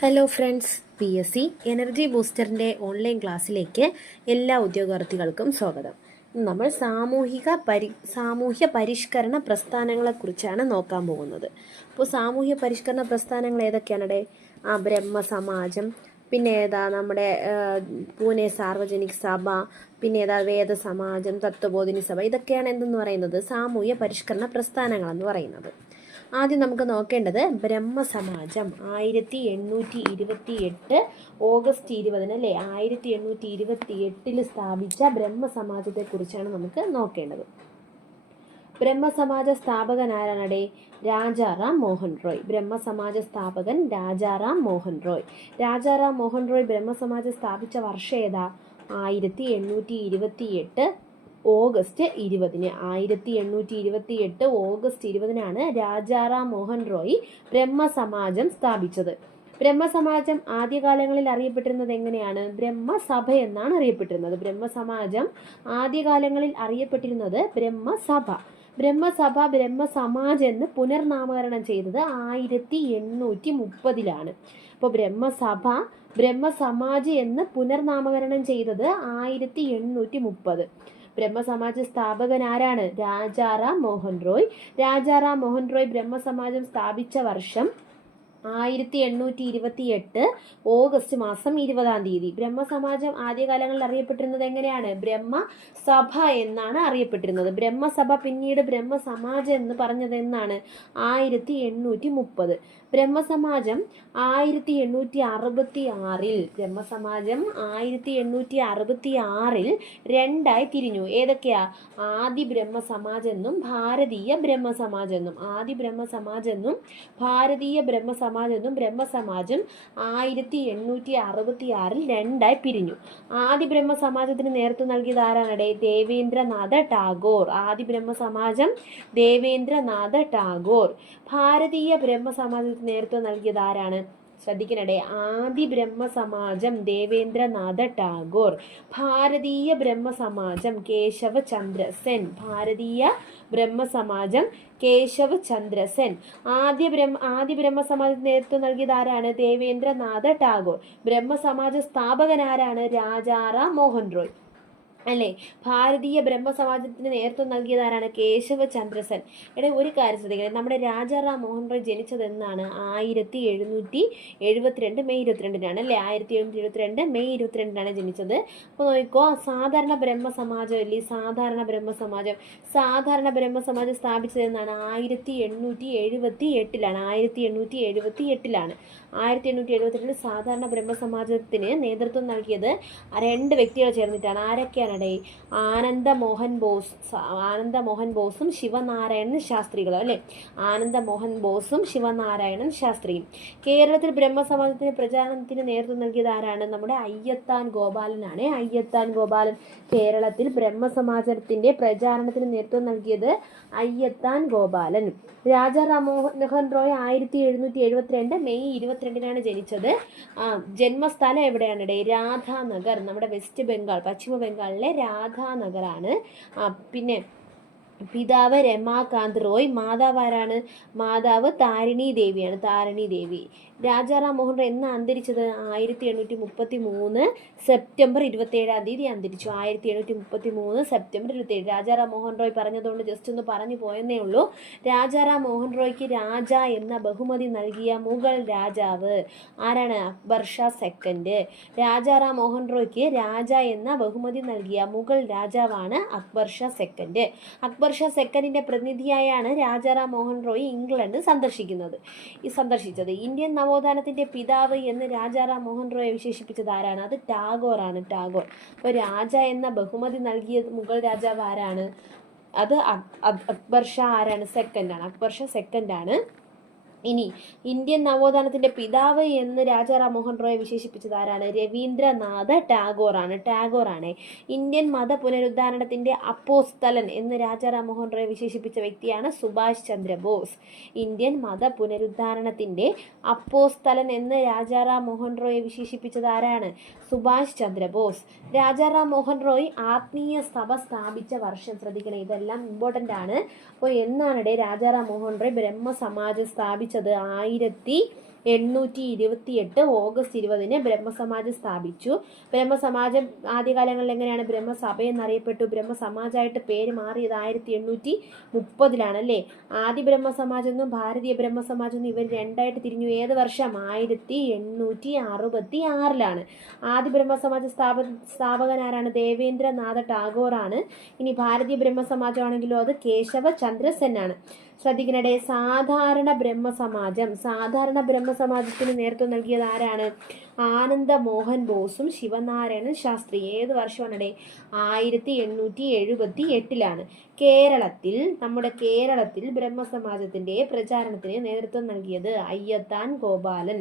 Hello friends P S C energy ബൂസ്റ്ററിന്റെ online ക്ലാസ്സിലേക്ക് എല്ലാ ഉദ്യോഗാർത്ഥികൾക്കും സ്വാഗതം. നമ്മൾ സാമൂഹിക പരി സാമൂഹ്യ പരിഷ്കരണ പ്രസ്ഥാനങ്ങളെക്കുറിച്ചാണ് നോക്കാൻ പോകുന്നത്. അപ്പോൾ സാമൂഹ്യ പരിഷ്കരണ പ്രസ്ഥാനങ്ങൾ ഏതൊക്കെയാണടെ? ആ ബ്രഹ്മസമാജം പിന്നെ ഏതാ നമ്മുടെ പൂനെ സാർവജനിക് സഭ പിന്നെ ഏതാ വേദസമാജം തത്വബോധിനി സഭ ഇതൊക്കെയാണ് എന്തെന്ന് പറയുന്നത്? സാമൂഹ്യ പരിഷ്കരണ പ്രസ്ഥാനങ്ങളെന്ന് പറയുന്നത്. ആദ്യം നമുക്ക് നോക്കേണ്ടത് ബ്രഹ്മസമാജം. ആയിരത്തി എണ്ണൂറ്റി ഇരുപത്തി എട്ട് ഓഗസ്റ്റ് ഇരുപതിന് അല്ലേ? ആയിരത്തി എണ്ണൂറ്റി ഇരുപത്തി എട്ടിൽ സ്ഥാപിച്ച ബ്രഹ്മസമാജത്തെക്കുറിച്ചാണ് നമുക്ക് നോക്കേണ്ടത്. ബ്രഹ്മസമാജ സ്ഥാപകൻ ആരാണടെ? രാജാറാം മോഹൻ റോയ്. ബ്രഹ്മസമാജ സ്ഥാപകൻ രാജാറാം മോഹൻ റോയ്. രാജാറാം മോഹൻ റോയ് ബ്രഹ്മസമാജം സ്ഥാപിച്ച വർഷം ഏതാ? ആയിരത്തി എണ്ണൂറ്റി ഇരുപത്തി എട്ട് ഓഗസ്റ്റ് ഇരുപതിന്. ആയിരത്തി എണ്ണൂറ്റി ഇരുപത്തി എട്ട് ഓഗസ്റ്റ് ഇരുപതിനാണ് രാജാറാം മോഹൻ റോയ് ബ്രഹ്മസമാജം സ്ഥാപിച്ചത്. ബ്രഹ്മസമാജം ആദ്യകാലങ്ങളിൽ അറിയപ്പെട്ടിരുന്നത് എങ്ങനെയാണ്? ബ്രഹ്മസഭ എന്നാണ് അറിയപ്പെട്ടിരുന്നത്. ബ്രഹ്മസമാജം ആദ്യകാലങ്ങളിൽ അറിയപ്പെട്ടിരുന്നത് ബ്രഹ്മസഭ. ബ്രഹ്മസഭ ബ്രഹ്മസമാജ് എന്ന് പുനർനാമകരണം ചെയ്തത് ആയിരത്തി എണ്ണൂറ്റി മുപ്പതിലാണ് അപ്പോൾ ബ്രഹ്മസഭ ബ്രഹ്മസമാജ് എന്ന് പുനർനാമകരണം ചെയ്തത് ആയിരത്തി എണ്ണൂറ്റി മുപ്പത് ബ്രഹ്മസമാജ സ്ഥാപകൻ ആരാണ്? രാജാറാം മോഹൻ റോയ്. രാജാറാം മോഹൻ റോയ് ബ്രഹ്മസമാജം സ്ഥാപിച്ച വർഷം ആയിരത്തി എണ്ണൂറ്റി ഇരുപത്തി എട്ട് ഓഗസ്റ്റ് മാസം ഇരുപതാം തീയതി. ബ്രഹ്മസമാജം ആദ്യകാലങ്ങളിൽ അറിയപ്പെട്ടിരുന്നത് എങ്ങനെയാണ്? ബ്രഹ്മസഭ എന്നാണ് അറിയപ്പെട്ടിരുന്നത്. ബ്രഹ്മസഭ പിന്നീട് ബ്രഹ്മസമാജം എന്ന് പറഞ്ഞത് എന്നാണ് ആയിരത്തി എണ്ണൂറ്റി മുപ്പത് ബ്രഹ്മസമാജം ആയിരത്തി എണ്ണൂറ്റി അറുപത്തി ആറിൽ ബ്രഹ്മസമാജം ആയിരത്തി എണ്ണൂറ്റി അറുപത്തി ആറിൽ രണ്ടായി തിരിഞ്ഞു. ഏതൊക്കെയാ? ആദി ബ്രഹ്മസമാജെന്നും ഭാരതീയ ബ്രഹ്മസമാജെന്നും. ആദി ബ്രഹ്മസമാജെന്നും ഭാരതീയ ബ്രഹ്മസമാജെന്നും ബ്രഹ്മസമാജം ആയിരത്തി എണ്ണൂറ്റി അറുപത്തി ആറിൽ രണ്ടായി പിരിഞ്ഞു. ആദി ബ്രഹ്മസമാജത്തിന് നേതൃത്വം നൽകിയത് ആരാണ് ദേവേന്ദ്രനാഥ ടാഗോർ. ആദി ബ്രഹ്മസമാജം ദേവേന്ദ്രനാഥ ടാഗോർ. ഭാരതീയ ബ്രഹ്മസമാജത്തിന് നേതൃത്വം നൽകിയത് ആരാണ്? ശ്രദ്ധിക്കണടെ. ആദി ബ്രഹ്മസമാജം ദേവേന്ദ്രനാഥ ടാഗോർ. ഭാരതീയ ബ്രഹ്മസമാജം കേശവ ചന്ദ്ര സെൻ ഭാരതീയ ബ്രഹ്മസമാജം കേശവ് ചന്ദ്ര സെൻ ആദ്യ ബ്രഹ്മ ആദ്യ ബ്രഹ്മസമാജത്തിന് നേതൃത്വം നൽകിയത് ആരാണ്? ദേവേന്ദ്രനാഥ ടാഗോർ. ബ്രഹ്മസമാജ സ്ഥാപകൻ ആരാണ് രാജാറാം മോഹൻ റോയ് അല്ലേ? ഭാരതീയ ബ്രഹ്മസമാജത്തിന് നേതൃത്വം നൽകിയത് ആരാണ് കേശവ ചന്ദ്രസൻ എടേ ഒരു കാര്യം ശ്രദ്ധിക്കണം. നമ്മുടെ രാജാറാം മോഹൻ റോയ് ജനിച്ചത് എന്നാണ് ആയിരത്തി എഴുന്നൂറ്റി എഴുപത്തിരണ്ട് മെയ് ഇരുപത്തിരണ്ടിനാണ് അല്ലേ? ആയിരത്തി എഴുന്നൂറ്റി എഴുപത്തിരണ്ട് മെയ് ഇരുപത്തിരണ്ടിനാണ് ജനിച്ചത്. അപ്പോൾ നോക്കിക്കോ സാധാരണ ബ്രഹ്മസമാജം അല്ലേ? സാധാരണ ബ്രഹ്മസമാജം. സാധാരണ ബ്രഹ്മസമാജം സ്ഥാപിച്ചത് എന്നാണ് ആയിരത്തി എണ്ണൂറ്റി എഴുപത്തി എട്ടിലാണ് ആയിരത്തി എണ്ണൂറ്റി എഴുപത്തി എട്ടിലാണ് ആയിരത്തി എണ്ണൂറ്റി എഴുപത്തെട്ടിൽ സാധാരണ ബ്രഹ്മസമാജത്തിന് നേതൃത്വം നൽകിയത് രണ്ട് വ്യക്തികൾ ചേർന്നിട്ടാണ്. ആരൊക്കെയാണടേ ആനന്ദ മോഹൻ ബോസ് ആനന്ദമോഹൻ ആനന്ദ മോഹൻ ബോസും ശിവനാരായണൻ ശാസ്ത്രികളും അല്ലേ? ആനന്ദ മോഹൻ ബോസും ശിവനാരായണൻ ശാസ്ത്രിയും. കേരളത്തിൽ ബ്രഹ്മസമാജത്തിന് പ്രചാരണത്തിന് നേതൃത്വം നൽകിയത് ആരാണ്? നമ്മുടെ അയ്യത്താൻ ഗോപാലനാണ്. അയ്യത്താൻ ഗോപാലൻ കേരളത്തിൽ ബ്രഹ്മസമാജത്തിന്റെ പ്രചാരണത്തിന് നേതൃത്വം നൽകിയത് അയ്യത്താൻ ഗോപാലൻ. രാജാ രാമോഹൻ റോയ് ആയിരത്തി എഴുന്നൂറ്റി എഴുപത്തിരണ്ട് മെയ് ഇരുപത്തിരണ്ടിനാണ് ജനിച്ചത്. ജന്മസ്ഥലം എവിടെയാണ് രാധാനഗർ നമ്മുടെ വെസ്റ്റ് ബംഗാൾ പശ്ചിമ ബംഗാളിലെ രാധാനഗറാണ്. പിന്നെ പിതാവ് രമാകാന്ത് റോയ് മാതാവ് ആരാണ് മാതാവ് താരിണി ദേവിയാണ് താരിണി ദേവി. രാജാറാം മോഹൻ റോയ് എന്ന് അന്തരിച്ചത്? ആയിരത്തി എണ്ണൂറ്റി മുപ്പത്തി മൂന്ന് സെപ്റ്റംബർ ഇരുപത്തേഴാം തീയതി അന്തരിച്ചു. ആയിരത്തി എണ്ണൂറ്റി മുപ്പത്തി മൂന്ന് സെപ്റ്റംബർ ഇരുപത്തേഴ് രാജാറാം മോഹൻ റോയ് പറഞ്ഞതുകൊണ്ട് ജസ്റ്റ് ഒന്ന് പറഞ്ഞു പോയെന്നേ ഉള്ളൂ. രാജാറാം മോഹൻ റോയ്ക്ക് രാജ എന്ന ബഹുമതി നൽകിയ മുഗൾ രാജാവ് ആരാണ്? അക്ബർ ഷാ സെക്കൻഡ്. രാജാറാം മോഹൻ റോയ്ക്ക് രാജ എന്ന ബഹുമതി നൽകിയ മുഗൾ രാജാവാണ് അക്ബർ ഷാ സെക്കൻഡ്. അക്ബർ ഷാ സെക്കൻഡിന്റെ പ്രതിനിധിയായാണ് രാജാറാം മോഹൻ റോയ് ഇംഗ്ലണ്ട് സന്ദർശിക്കുന്നത്. ഈ സന്ദർശിച്ചത് ഇന്ത്യൻ നവോത്ഥാനത്തിന്റെ പിതാവ് എന്ന് രാജാറാം മോഹൻ റോയെ വിശേഷിപ്പിച്ചത് ആരാണ്? അത് ടാഗോർ ആണ്. ടാഗോർ. അപ്പോൾ രാജ എന്ന ബഹുമതി നൽകിയ മുഗൾ രാജാവ് ആരാണ്? അത് അക്- അക്- അക്ബർ ഷാ ആരാണ്? സെക്കൻഡാണ് അക്ബർ ഷാ സെക്കൻഡ് ആണ്. ഇനി ഇന്ത്യൻ നവോത്ഥാനത്തിന്റെ പിതാവ് എന്ന് രാജാറാം മോഹൻ റോയെ വിശേഷിപ്പിച്ചത് ആരാണ്? രവീന്ദ്രനാഥ ടാഗോർ ആണ് ഇന്ത്യൻ മത പുനരുദ്ധാരണത്തിന്റെ അപ്പോസ്തലൻ എന്ന് രാജാറാം മോഹൻ റോയെ വിശേഷിപ്പിച്ച വ്യക്തിയാണ് സുഭാഷ് ചന്ദ്രബോസ്. ഇന്ത്യൻ മത പുനരുദ്ധാരണത്തിന്റെ അപ്പോസ്തലൻ എന്ന് രാജാറാം മോഹൻ റോയെ വിശേഷിപ്പിച്ചത് ആരാണ്? സുഭാഷ് ചന്ദ്രബോസ് രാജാറാം മോഹൻ റോയ് ആത്മീയ സഭ സ്ഥാപിച്ച വർഷം. ശ്രദ്ധിക്കണം ഇതെല്ലാം ഇമ്പോർട്ടന്റ് ആണ്. അപ്പോൾ എന്നാണ് രാജാറാം മോഹൻ റോയ് ബ്രഹ്മസമാജം സ്ഥാപിച്ചത്? ആയിരത്തി എണ്ണൂറ്റി ഇരുപത്തി എട്ട് ഓഗസ്റ്റ് ഇരുപതിന് ബ്രഹ്മസമാജം സ്ഥാപിച്ചു. ബ്രഹ്മസമാജം ആദ്യകാലങ്ങളിൽ എങ്ങനെയാണ് ബ്രഹ്മസഭ എന്നറിയപ്പെട്ടു? ബ്രഹ്മസമാജമായിട്ട് പേര് മാറിയത് ആയിരത്തി എണ്ണൂറ്റി മുപ്പതിലാണ് അല്ലേ ആദ്യ ബ്രഹ്മസമാജം എന്നും ഭാരതീയ ബ്രഹ്മസമാജം എന്നും ഇവർ രണ്ടായിട്ട് തിരിഞ്ഞു. ഏത് വർഷം? ആയിരത്തി എണ്ണൂറ്റി അറുപത്തി ആറിലാണ് ആദ്യ ബ്രഹ്മസമാജ സ്ഥാപ സ്ഥാപകനാരാണ് ദേവേന്ദ്രനാഥ ടാഗോറാണ്. ഇനി ഭാരതീയ ബ്രഹ്മസമാജമാണെങ്കിലോ അത് കേശവ ചന്ദ്രസെന്നാണ് ശ്രദ്ധിക്കണേ സാധാരണ ബ്രഹ്മസമാജം സാധാരണ ബ്രഹ്മസമാജത്തിന് നേതൃത്വം നൽകിയത് ആരാണ്? ആനന്ദ മോഹൻ ബോസും ശിവനാരായണൻ ശാസ്ത്രി. ഏത് വർഷമാണടെ? ആയിരത്തി എണ്ണൂറ്റി എഴുപത്തി എട്ടിലാണ് കേരളത്തിൽ നമ്മുടെ കേരളത്തിൽ ബ്രഹ്മസമാജത്തിന്റെ പ്രചാരണത്തിന് നേതൃത്വം നൽകിയത് അയ്യത്താൻ ഗോപാലൻ.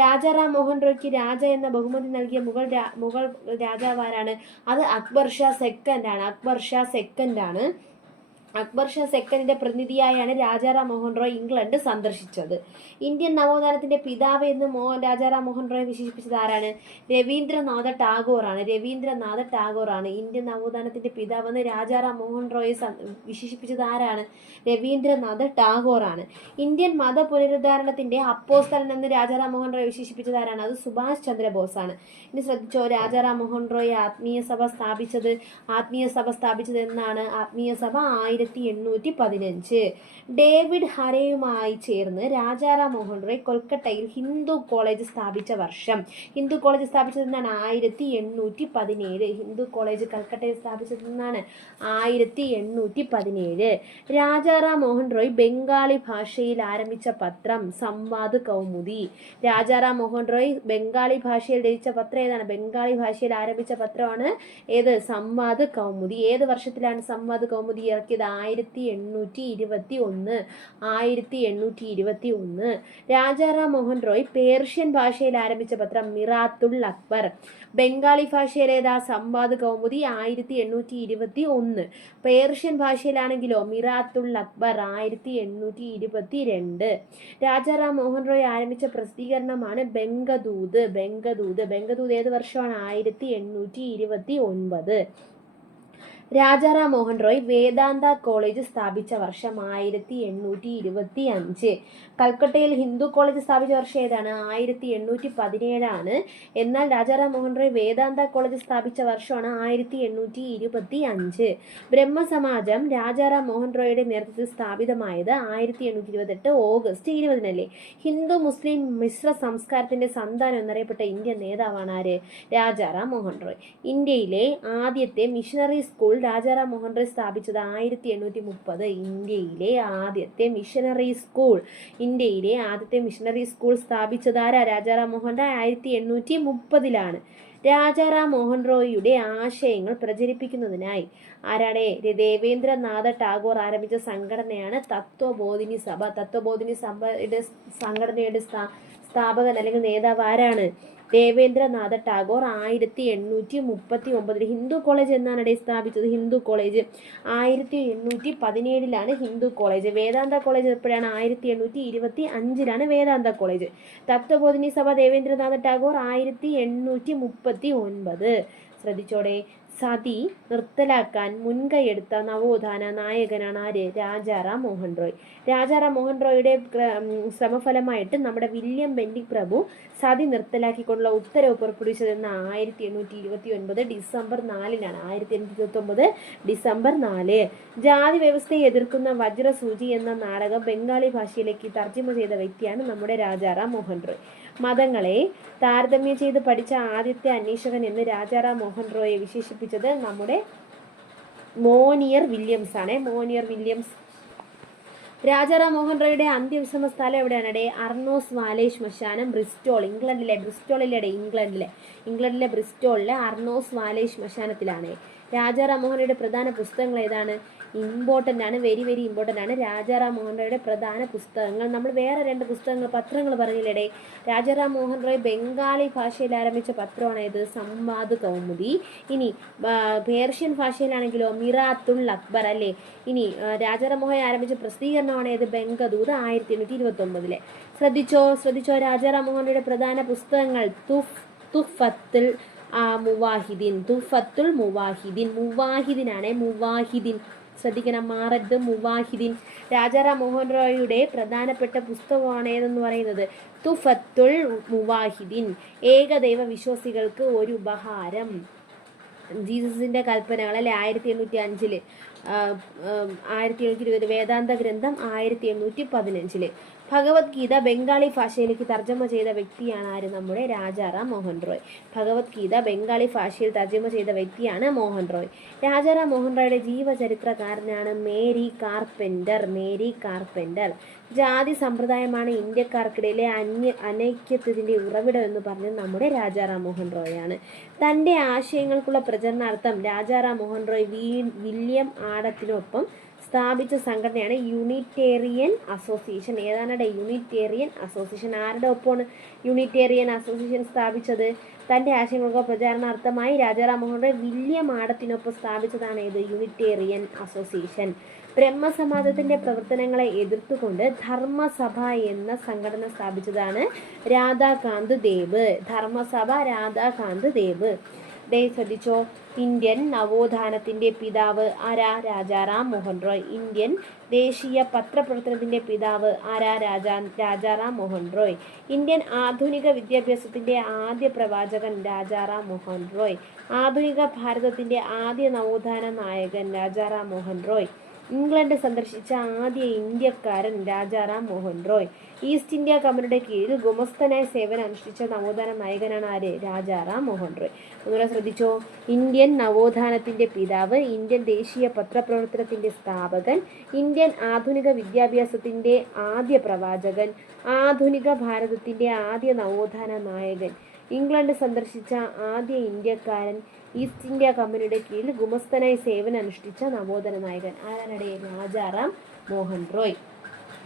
രാജാറാം മോഹൻ റോയ്ക്ക് രാജ എന്ന ബഹുമതി നൽകിയ മുഗൾ മുഗൾ രാജാവാരാണ്. അത് അക്ബർ ഷാ സെക്കൻഡ് ആണ്. അക്ബർ ഷാ സെക്കൻഡ് ആണ്. അക്ബർ ഷാ സെക്കൻഡിന്റെ പ്രതിനിധിയായാണ് രാജാറാം മോഹൻ റോയ് ഇംഗ്ലണ്ട് സന്ദർശിച്ചത്. ഇന്ത്യൻ നവോത്ഥാനത്തിന്റെ പിതാവ് എന്ന് മോ രാജാറാം മോഹൻ റോയ് വിശേഷിപ്പിച്ചത് ആരാണ്? രവീന്ദ്രനാഥ ടാഗോർ ആണ് രവീന്ദ്രനാഥ ടാഗോർ ആണ് ഇന്ത്യൻ നവോത്ഥാനത്തിന്റെ പിതാവ് എന്ന് രാജാറാം മോഹൻ റോയ് വിശേഷിപ്പിച്ചത് ആരാണ്? രവീന്ദ്രനാഥ ടാഗോർ ആണ് ഇന്ത്യൻ മത പുനരുദ്ധാരണത്തിന്റെ അപ്പോസ്തലൻ എന്ന് രാജാറാം മോഹൻ റോയ് വിശേഷിപ്പിച്ചത് ആരാണ്? അത് സുഭാഷ് ചന്ദ്രബോസ് ആണ് ഇനി ശ്രദ്ധിച്ചോ രാജാറാം മോഹൻ റോയ് ആത്മീയ സഭ സ്ഥാപിച്ചത് ആത്മീയ സഭ സ്ഥാപിച്ചത് എന്നാണ് ആത്മീയ സഭ ആയിരത്തി എണ്ണൂറ്റി പതിനഞ്ച് ഡേവിഡ് ഹരയുമായി ചേർന്ന് രാജാറാം മോഹൻ റോയ് കൊൽക്കട്ടയിൽ ഹിന്ദു കോളേജ് സ്ഥാപിച്ച വർഷം. ഹിന്ദു കോളേജ് സ്ഥാപിച്ചത് എന്നാണ് ആയിരത്തി എണ്ണൂറ്റി പതിനേഴ് ഹിന്ദു കോളേജ് കൽക്കട്ടയിൽ സ്ഥാപിച്ചത് എന്നാണ് ആയിരത്തി എണ്ണൂറ്റി പതിനേഴ് രാജാറാം മോഹൻ റോയ് ബംഗാളി ഭാഷയിൽ ആരംഭിച്ച പത്രം സംവാദ് കൗമുദി. രാജാറാം മോഹൻ റോയ് ബംഗാളി ഭാഷയിൽ രചിച്ച പത്രം ഏതാണ്? ബംഗാളി ഭാഷയിൽ ആരംഭിച്ച പത്രമാണ് ഏത്? സംവാദ് കൗമുദി. ഏത് വർഷത്തിലാണ് സംവാദ് കൗമുദി ഇറക്കിയത്? ആയിരത്തി എണ്ണൂറ്റി ഇരുപത്തി ഒന്ന് ആയിരത്തി എണ്ണൂറ്റി ഇരുപത്തി ഒന്ന് രാജാറാം മോഹൻ റോയ് പേർഷ്യൻ ഭാഷയിൽ ആരംഭിച്ച പത്രം മിറാത്തുൽ അക്ബർ. ബംഗാളി ഭാഷയിലേതാ സംവാദ് കൗമുദി ആയിരത്തി എണ്ണൂറ്റി ഇരുപത്തി ഒന്ന് പേർഷ്യൻ ഭാഷയിലാണെങ്കിലോ മിറാത്തുൽ അക്ബർ ആയിരത്തി എണ്ണൂറ്റി ഇരുപത്തി രണ്ട് രാജാറാം മോഹൻ റോയ് ആരംഭിച്ച പ്രസിദ്ധീകരണമാണ് ബംഗദൂത് ബംഗദൂത്. ബംഗദൂത് ഏത് വർഷമാണ്? ആയിരത്തി എണ്ണൂറ്റി ഇരുപത്തി ഒൻപത് രാജാറാം മോഹൻ റോയ് വേദാന്ത കോളേജ് സ്ഥാപിച്ച വർഷം ആയിരത്തി എണ്ണൂറ്റി ഇരുപത്തി അഞ്ച് കൽക്കട്ടയിൽ ഹിന്ദു കോളേജ് സ്ഥാപിച്ച വർഷം ഏതാണ്? ആയിരത്തി എണ്ണൂറ്റി പതിനേഴാണ് എന്നാൽ രാജാറാം മോഹൻ റോയ് വേദാന്ത കോളേജ് സ്ഥാപിച്ച വർഷമാണ് ആയിരത്തി എണ്ണൂറ്റി ഇരുപത്തി അഞ്ച് ബ്രഹ്മസമാജം രാജാറാം മോഹൻ റോയുടെ നേതൃത്വത്തിൽ സ്ഥാപിതമായത് ആയിരത്തി എണ്ണൂറ്റി ഇരുപത്തെട്ട് ഓഗസ്റ്റ് ഇരുപതിനല്ലേ? ഹിന്ദു മുസ്ലിം മിശ്ര സംസ്കാരത്തിന്റെ സന്താനം എന്നറിയപ്പെട്ട ഇന്ത്യൻ നേതാവാണ് ആര്? രാജാറാം മോഹൻ റോയ്. ഇന്ത്യയിലെ ആദ്യത്തെ മിഷണറി സ്കൂൾ രാജാറാം മോഹൻ റോയ് സ്ഥാപിച്ചത് ആയിരത്തി എണ്ണൂറ്റി മുപ്പത് ഇന്ത്യയിലെ ആദ്യത്തെ മിഷനറി സ്കൂൾ ഇന്ത്യയിലെ ആദ്യത്തെ മിഷനറി സ്കൂൾ സ്ഥാപിച്ചത് ആരാ? രാജാറാം മോഹൻ റോയ് ആയിരത്തി എണ്ണൂറ്റി മുപ്പതിലാണ് രാജാറാം മോഹൻ റോയിയുടെ ആശയങ്ങൾ പ്രചരിപ്പിക്കുന്നതിനായി ആരാണ്? ദേവേന്ദ്രനാഥ ടാഗോർ ആരംഭിച്ച സംഘടനയാണ് തത്വബോധിനി സഭ. തത്വബോധിനി സഭയുടെ സംഘടനയുടെ സ്ഥാ സ്ഥാപകൻ അല്ലെങ്കിൽ നേതാവ് ആരാണ്? ദേവേന്ദ്രനാഥ ടാഗോർ ആയിരത്തി എണ്ണൂറ്റി മുപ്പത്തി ഒമ്പതിൽ ഹിന്ദു കോളേജ് എന്നാണ് സ്ഥാപിച്ചത്. ഹിന്ദു കോളേജ് ആയിരത്തി എണ്ണൂറ്റി പതിനേഴിലാണ് ഹിന്ദു കോളേജ്. വേദാന്ത കോളേജ് എപ്പോഴാണ്? ആയിരത്തി എണ്ണൂറ്റി ഇരുപത്തി അഞ്ചിലാണ് വേദാന്ത കോളേജ്. തത്വബോധിനി സഭ ദേവേന്ദ്രനാഥ ടാഗോർ ആയിരത്തി എണ്ണൂറ്റി മുപ്പത്തി ഒൻപത് ശ്രദ്ധിച്ചോടെ. സതി നിർത്തലാക്കാൻ മുൻകൈയെടുത്ത നവോത്ഥാന നായകനാണ് ആര്? രാജാറാം മോഹൻ റോയ്. രാജാറാം മോഹൻ റോയുടെ ശ്രമഫലമായിട്ട് നമ്മുടെ വില്യം ബെൻഡിക് പ്രഭു സതി നിർത്തലാക്കിക്കൊണ്ടുള്ള ഉത്തരവ് പുറപ്പെടുവിച്ചതെന്ന് ആയിരത്തി എണ്ണൂറ്റി ഇരുപത്തി ഒൻപത് ഡിസംബർ നാലിനാണ്. ആയിരത്തി എണ്ണൂറ്റി ഇരുപത്തി ഒമ്പത് ഡിസംബർ നാല്. ജാതി വ്യവസ്ഥയെ എതിർക്കുന്ന വജ്രസൂചി എന്ന നാടകം ബംഗാളി ഭാഷയിലേക്ക് തർജമ ചെയ്ത വ്യക്തിയാണ് നമ്മുടെ രാജാറാം മോഹൻ റോയ്. മതങ്ങളെ താരതമ്യം ചെയ്ത് പഠിച്ച ആദ്യത്തെ അന്വേഷകൻ എന്ന് രാജാറാം മോഹൻ റോയെ വിശേഷിപ്പിച്ചത് നമ്മുടെ മോനിയർ വില്യംസ് ആണ്. Monier Williams. രാജാറാം മോഹൻ റോയുടെ അന്ത്യവിശ്രമ സ്ഥലം എവിടെയാണ്? ഡേ അർണോസ് വാലേ ശ്മശാനം ബ്രിസ്റ്റോൾ ഇംഗ്ലണ്ടിലെ ബ്രിസ്റ്റോളിലെ ഇംഗ്ലണ്ടിലെ. ഇംഗ്ലണ്ടിലെ ബ്രിസ്റ്റോളിലെ അർണോസ് വാലേ ശ്മശാനത്തിലാണ് രാജാറാം മോഹൻ റോയുടെ പ്രധാന പുസ്തകങ്ങൾ ഏതാണ്? ഇമ്പോർട്ടന്റ് ആണ് വെരി വെരി ഇമ്പോർട്ടന്റ് ആണ് രാജാറാം മോഹൻ റോയുടെ പ്രധാന പുസ്തകങ്ങൾ. നമ്മൾ വേറെ രണ്ട് പുസ്തകങ്ങൾ പത്രങ്ങൾ പറഞ്ഞില്ലേ രാജാറാം മോഹൻ റോയ് ബംഗാളി ഭാഷയിൽ ആരംഭിച്ച പത്രമാണ് ഇത് സംവാദ് കൗമുദി. ഇനി പേർഷ്യൻ ഭാഷയിലാണെങ്കിലോ മിറാത്തുൽ അക്ബർ അല്ലേ? ഇനി രാജാറാം മോഹൻ ആരംഭിച്ച പ്രസിദ്ധീകരണമാണ് ഇത് ബംഗദൂത് ആയിരത്തി എണ്ണൂറ്റി ഇരുപത്തി ഒമ്പതിലെ ശ്രദ്ധിച്ചോ? ശ്രദ്ധിച്ചോ? രാജാറാം മോഹൻ റോയുടെ പ്രധാന പുസ്തകങ്ങൾ തുഫ് തുഫത്തിൽ മുവാഹിദീൻ. തുഫത്തുൽ മുവാഹിദീൻ. മുവാഹിദിനാണ് മുവാഹിദീൻ. ശ്രദ്ധിക്കണം. മാറദ് മുവാഹിദീൻ. രാജാറാം മോഹൻ റോയിയുടെ പ്രധാനപ്പെട്ട പുസ്തകമാണ് ഏതെന്ന് പറയുന്നത്? തുഫത്തുൽ മുവാഹിദീൻ. ഏകദൈവ വിശ്വാസികൾക്ക് ഒരു ഉപഹാരം. ജീസസിന്റെ കൽപ്പനകൾ അല്ലെ? ആയിരത്തി എണ്ണൂറ്റി അഞ്ചിൽ ആയിരത്തി എണ്ണൂറ്റി ഇരുപത് വേദാന്ത ഗ്രന്ഥം ആയിരത്തി എണ്ണൂറ്റി പതിനഞ്ചിൽ ഭഗവത്ഗീത ബംഗാളി ഭാഷയിലേക്ക് തർജമ ചെയ്ത വ്യക്തിയാണ് ആര്? നമ്മുടെ രാജാറാം മോഹൻ റോയ്. ഭഗവത്ഗീത ബംഗാളി ഭാഷയിൽ തർജമ ചെയ്ത വ്യക്തിയാണ് മോഹൻ റോയ്. രാജാറാം മോഹൻ റോയുടെ ജീവചരിത്രകാരനാണ് മേരി കാർപെൻഡർ. Mary Carpenter. ജാതി സമ്പ്രദായമാണ് ഇന്ത്യക്കാർക്കിടയിലെ അന്യ അനൈക്യത്തിന്റെ ഉറവിടം എന്ന് പറഞ്ഞത് നമ്മുടെ രാജാറാം മോഹൻ റോയാണ്. തന്റെ ആശയങ്ങൾക്കുള്ള പ്രചരണാർത്ഥം രാജാറാം മോഹൻ റോയ് വീ വില്യം ആടത്തിനൊപ്പം സ്ഥാപിച്ച സംഘടനയാണ് യൂണിറ്റേറിയൻ അസോസിയേഷൻ ഏതാണ്ട് യൂണിറ്റേറിയൻ അസോസിയേഷൻ ആരുടെ ഒപ്പമാണ് യൂണിറ്റേറിയൻ അസോസിയേഷൻ സ്ഥാപിച്ചത്? തന്റെ ആശയങ്ങൾക്ക് പ്രചാരണാർത്ഥമായി രാജാറാം മോഹൻ റോയ് വില്യം ആടത്തിനൊപ്പം സ്ഥാപിച്ചതാണ് ഏത്? യൂണിറ്റേറിയൻ അസോസിയേഷൻ ബ്രഹ്മസമാജത്തിന്റെ പ്രവർത്തനങ്ങളെ എതിർത്തുകൊണ്ട് ധർമ്മസഭ എന്ന സംഘടന സ്ഥാപിച്ചതാണ് രാധാകാന്ത് ദേവ്. ധർമ്മസഭ രാധാകാന്ത് ദേവ്. ദേ ശ്രദ്ധിച്ചോ? ഇന്ത്യൻ നവോത്ഥാനത്തിന്റെ പിതാവ് ആരാ? രാജാറാം മോഹൻ റോയ്. ഇന്ത്യൻ ദേശീയ പത്രപ്രവർത്തനത്തിന്റെ പിതാവ് ആരാ? രാജാ രാജാറാം മോഹൻ റോയ്. ഇന്ത്യൻ ആധുനിക വിദ്യാഭ്യാസത്തിന്റെ ആദ്യ പ്രവാചകൻ രാജാറാം മോഹൻ റോയ്. ആധുനിക ഭാരതത്തിന്റെ ആദ്യ നവോത്ഥാന നായകൻ രാജാറാം മോഹൻ റോയ്. ഇംഗ്ലണ്ട് സന്ദർശിച്ച ആദ്യ ഇന്ത്യക്കാരൻ രാജാറാം മോഹൻ റോയ്. ഈസ്റ്റ് ഇന്ത്യ കമ്പനിയുടെ കീഴിൽ ഗുമസ്തനായ സേവനം അനുഷ്ഠിച്ച നവോത്ഥാന നായകനാണ് ആര്? രാജാറാം മോഹൻ റോയ്. ഒന്നുകൂടെ ശ്രദ്ധിച്ചോ. ഇന്ത്യൻ നവോത്ഥാനത്തിന്റെ പിതാവ് ഇന്ത്യൻ ദേശീയ പത്രപ്രവർത്തനത്തിന്റെ സ്ഥാപകൻ ഇന്ത്യൻ ആധുനിക വിദ്യാഭ്യാസത്തിന്റെ ആദ്യ പ്രവാചകൻ ആധുനിക ഭാരതത്തിന്റെ ആദ്യ നവോത്ഥാന നായകൻ. ഇംഗ്ലണ്ട് സന്ദർശിച്ച ആദ്യ ഇന്ത്യക്കാരൻ ഈസ്റ്റ് ഇന്ത്യ കമ്പനിയുടെ കീഴിൽ ഗുമസ്തനായി സേവനം അനുഷ്ഠിച്ച നവോത്ഥാന നായകൻ ആരാണ്? രാജാറാം മോഹൻ റോയ്.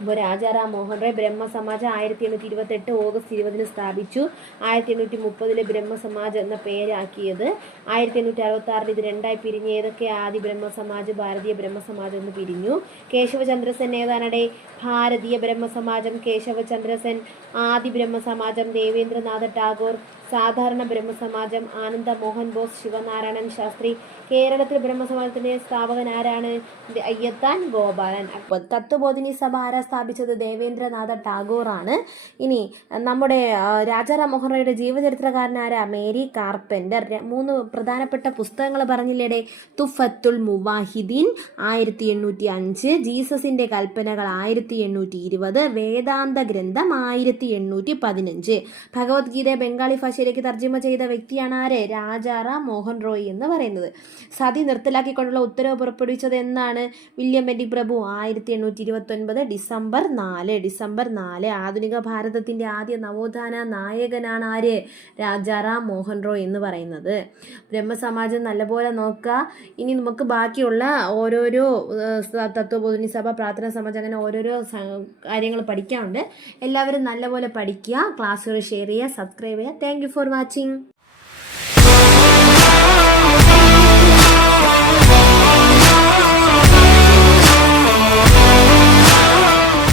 അപ്പോൾ രാജാറാം മോഹൻ റോയ് ബ്രഹ്മസമാജം ആയിരത്തി എണ്ണൂറ്റി ഇരുപത്തെട്ട് ഓഗസ്റ്റ് ഇരുപതിന് സ്ഥാപിച്ചു. ആയിരത്തി എണ്ണൂറ്റി മുപ്പതിൽ ബ്രഹ്മസമാജ് എന്ന പേരാക്കിയത്. ആയിരത്തി എണ്ണൂറ്റി അറുപത്തി ആറിൽ ഇത് രണ്ടായി പിരിഞ്ഞ് ഏതൊക്കെ ആദി ബ്രഹ്മസമാജ് ഭാരതീയ ബ്രഹ്മസമാജ് എന്ന് പിരിഞ്ഞു. കേശവചന്ദ്രസൻ ഏതാനടെ ഭാരതീയ ബ്രഹ്മസമാജം. കേശവചന്ദ്രസൻ ആദി ബ്രഹ്മസമാജം. ദേവേന്ദ്രനാഥ ടാഗോർ സാധാരണ ബ്രഹ്മസമാജം ആനന്ദ മോഹൻ ബോസ് ശിവനാരായണൻ ശാസ്ത്രി കേരളത്തിൽ ബ്രഹ്മസമാജത്തിന്റെ സ്ഥാപകൻ ആരാണ്? അയ്യത്താൻ ഗോപാലൻ. അപ്പോൾ തത്വബോധിനി സഭ ആരാ സ്ഥാപിച്ചത്? ദേവേന്ദ്രനാഥ ടാഗോർ ആണ് ഇനി നമ്മുടെ രാജാറാം മോഹൻ റോയുടെ ജീവചരിത്രകാരനാരാ മേരി കാർപ്പന്റർ. മൂന്ന് പ്രധാനപ്പെട്ട പുസ്തകങ്ങൾ പറഞ്ഞില്ലേടെ? തുഫത്തുൽ മുവാഹിദീൻ ആയിരത്തി എണ്ണൂറ്റി അഞ്ച് ജീസസിന്റെ കൽപ്പനകൾ ആയിരത്തി എണ്ണൂറ്റി ഇരുപത് വേദാന്ത ഗ്രന്ഥം ആയിരത്തി എണ്ണൂറ്റി പതിനഞ്ച് ഭഗവത്ഗീത ബംഗാളി ഭാഷയിലേക്ക് തർജമ ചെയ്ത വ്യക്തിയാണ് ആര്? രാജാറാം മോഹൻ റോയ് എന്ന് പറയുന്നത്. സതി നിർത്തലാക്കിക്കൊണ്ടുള്ള ഉത്തരവ് പുറപ്പെടുവിച്ചത് എന്നാണ് വില്യം മെഡി പ്രഭു. ആയിരത്തി എണ്ണൂറ്റി ഇരുപത്തി ഒൻപത് ഡിസംബർ നാല്. ഡിസംബർ നാല് ആധുനിക ഭാരതത്തിന്റെ ആദ്യ നവോത്ഥാന നായകനാണ് ആര്? രാജാറാം മോഹൻ റോയ് എന്ന് പറയുന്നത്. ബ്രഹ്മസമാജം നല്ലപോലെ നോക്കുക ഇനി നമുക്ക് ബാക്കിയുള്ള ഓരോരോ തത്വബോധിനി സഭ പ്രാർത്ഥന സമാജം അങ്ങനെ ഓരോരോ കാര്യങ്ങൾ പഠിക്കാറുണ്ട് എല്ലാവരും നല്ലപോലെ പഠിക്കുക ക്ലാസ്സുകൾ ഷെയർ ചെയ്യുക സബ്സ്ക്രൈബ് ചെയ്യുക. Thank for watching.